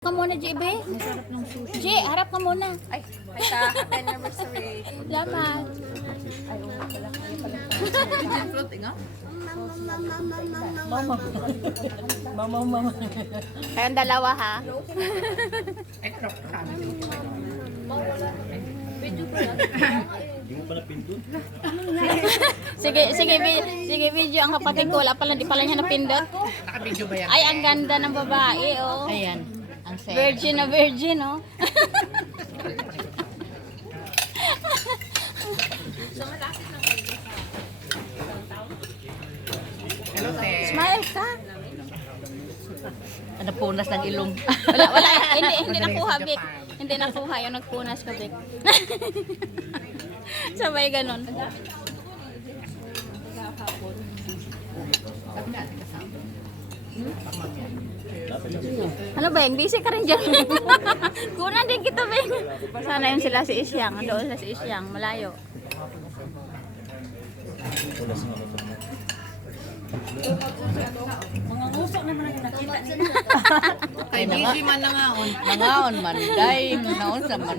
Ka muna, JB. Masarap ng sushi. J, harap ka muna. Ay, happy anniversary. Salamat. Ay, oo pala. Fruit, nga? Mama. Kayong dalawa, ha? Ay, crop ka. Hindi mo pa napindot. Sige, video ang kapatid ko. Wala pala, di pala niya napindot. Naka-video ba yan? Ay, ang ganda ng babae, oh. Ayan. Ang saya. Virgin na virgin, oh. Hello, te. Smile ka. Napunas ng ilong. Wala. Hindi nakuha, Vic. Hindi nakuha yung nagpunas ka, Vic. Sabay ganon. Ano ba yung busy ka rin dyan? Kunan din kita, Beng. Sana yun sila si Isyang. Doon sila si Isyang. Malayo. Mga ngusok naman ang nakita nila. Ay, busy man nangaon. Nangaon man. Dahil naon sa man.